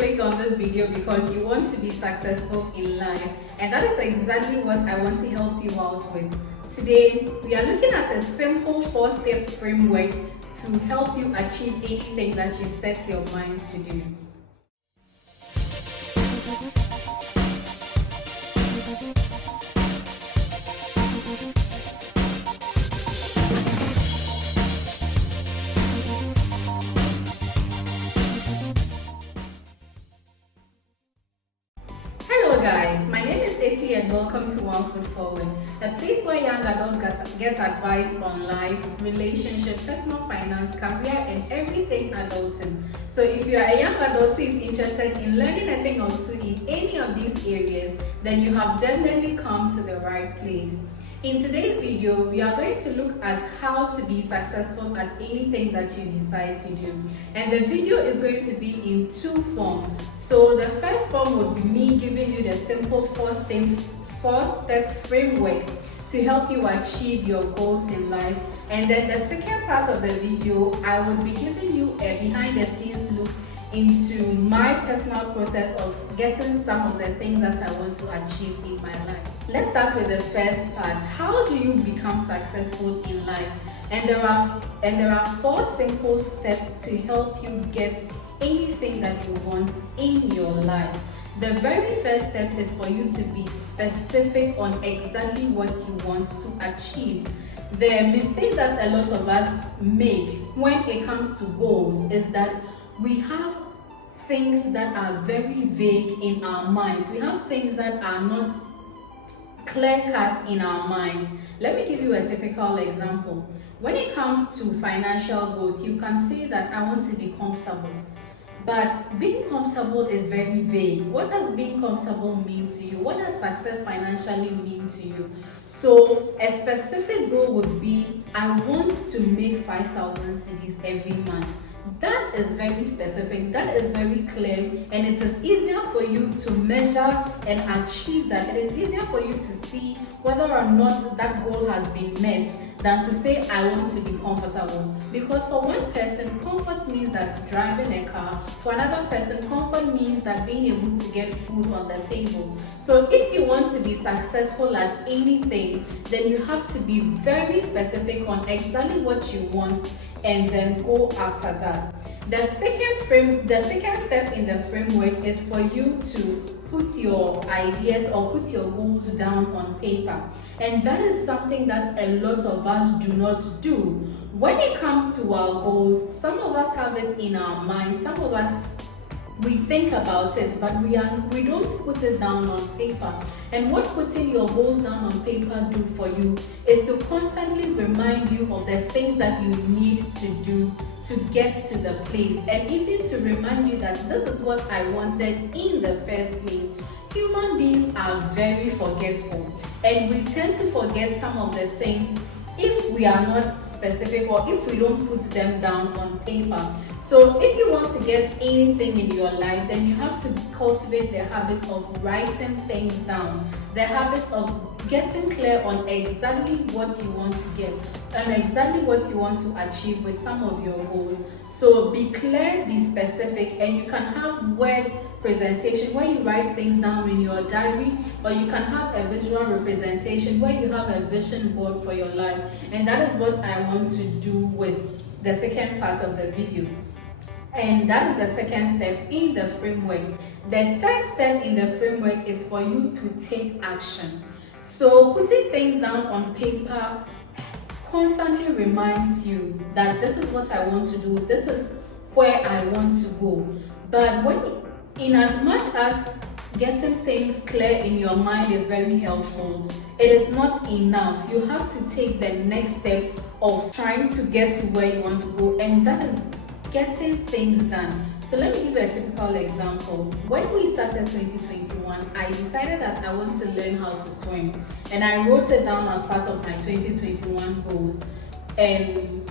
clicked on this video because you want to be successful in life, and that is exactly what I want to help you out with. Today, we are looking at a simple 4-step framework to help you achieve anything that you set your mind to do. Hello guys, my name is Stacey and welcome to One Foot Forward, a place where young adults get advice on life, relationship, personal finance, career and everything adulting. So if you are a young adult who is interested in learning a thing or two in any of these areas, then you have definitely come to the right place. In today's video, we are going to look at how to be successful at anything that you decide to do. And the video is going to be in two forms. So the first form would be me giving you the simple 4-step framework to help you achieve your goals in life. And then the second part of the video, I will be giving you a behind the scenes look into my personal process of getting some of the things that I want to achieve in my life. Let's start with the first part. How do you become successful in life? And there are 4 simple steps to help you get anything that you want in your life. The very first step is for you to be specific on exactly what you want to achieve. The mistake that a lot of us make when it comes to goals is that we have things that are very vague in our minds. We have things that are not clear-cut in our minds. Let me give you a typical example. When it comes to financial goals, you can say that I want to be comfortable. But being comfortable is very vague. What does being comfortable mean to you? What does success financially mean to you? So a specific goal would be, I want to make 5,000 cedis every month. That is very specific, that is very clear, and it is easier for you to measure and achieve that. It is easier for you to see whether or not that goal has been met than to say I want to be comfortable. Because for one person, comfort means that driving a car. For another person, comfort means that being able to get food on the table. So if you want to be successful at anything, then you have to be very specific on exactly what you want and then go after that. The second step in the framework is for you to put your ideas or put your goals down on paper. And that is something that a lot of us do not do. When it comes to our goals, some of us have it in our mind, some of us we think about it, but we don't put it down on paper. And what putting your goals down on paper do for you is to constantly remind you of the things that you need to do to get to the place, and even to remind you that this is what I wanted in the first place. Human beings are very forgetful, and we tend to forget some of the things if we are not specific or if we don't put them down on paper. So if you want to get anything in your life, then you have to cultivate the habit of writing things down, the habit of getting clear on exactly what you want to get and exactly what you want to achieve with some of your goals. So be clear, be specific, and you can have word presentation where you write things down in your diary, or you can have a visual representation where you have a vision board for your life. And that is what I want to do with the second part of the video. And that is the second step in the framework. The third step in the framework is for you to take action. So putting things down on paper constantly reminds you that this is what I want to do, this is where I want to go. But in as much as getting things clear in your mind is very helpful, it is not enough. You have to take the next step of trying to get to where you want to go, and that is getting things done. So let me give you a typical example. When we started 2021, I decided that I want to learn how to swim, and I wrote it down as part of my 2021 goals. And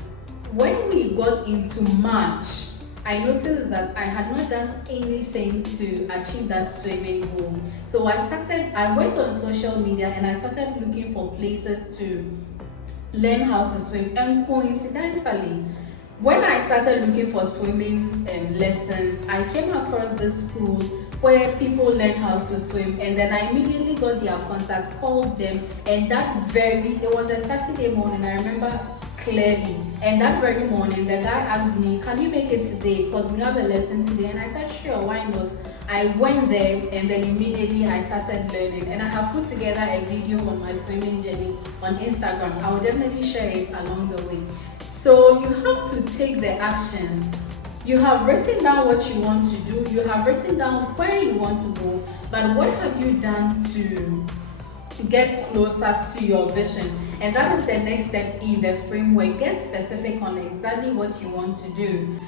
when we got into March, I noticed that I had not done anything to achieve that swimming goal. So I went on social media and I started looking for places to learn how to swim, and coincidentally, when I started looking for swimming lessons, I came across this school where people learn how to swim, and then I immediately got their contacts, called them, and it was a Saturday morning, I remember clearly, and that very morning the guy asked me, can you make it today, because we have a lesson today? And I said, sure, why not? I went there, and then immediately I started learning, and I have put together a video on my swimming journey on Instagram. I will definitely share it along the way. So you have to take the actions. You have written down what you want to do, you have written down where you want to go, but what have you done to get closer to your vision? And that is the next step in the framework. Get specific on exactly what you want to do.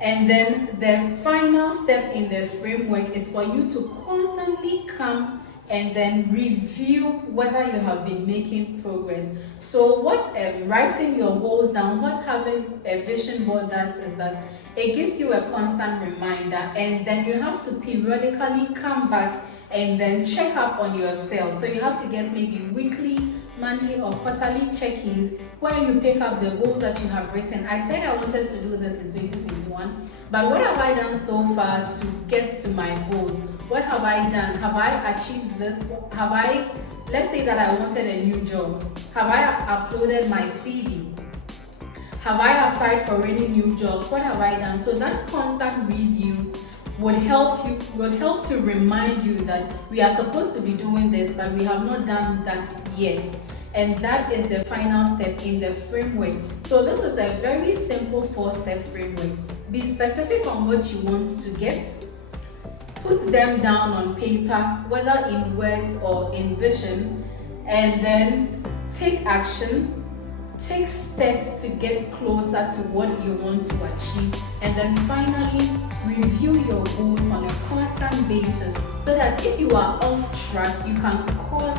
And then the final step in the framework is for you to constantly come and then review whether you have been making progress. So what writing your goals down, what having a vision board does is that it gives you a constant reminder, and then you have to periodically come back and then check up on yourself. So you have to get maybe weekly, monthly or quarterly check-ins where you pick up the goals that you have written. I said I wanted to do this in 2021, but what have I done so far to get to my goals? What have I done? Have I achieved this? Let's say that I wanted a new job. Have I uploaded my CV? Have I applied for any new jobs? What have I done? So that constant review would help to remind you that we are supposed to be doing this, but we have not done that yet. And that is the final step in the framework. So this is a very simple 4-step framework. Be specific on what you want to get. Put them down on paper, whether in words or in vision, and then take action. Take steps to get closer to what you want to achieve, and then finally review your goals on a constant basis so that if you are off track, you can course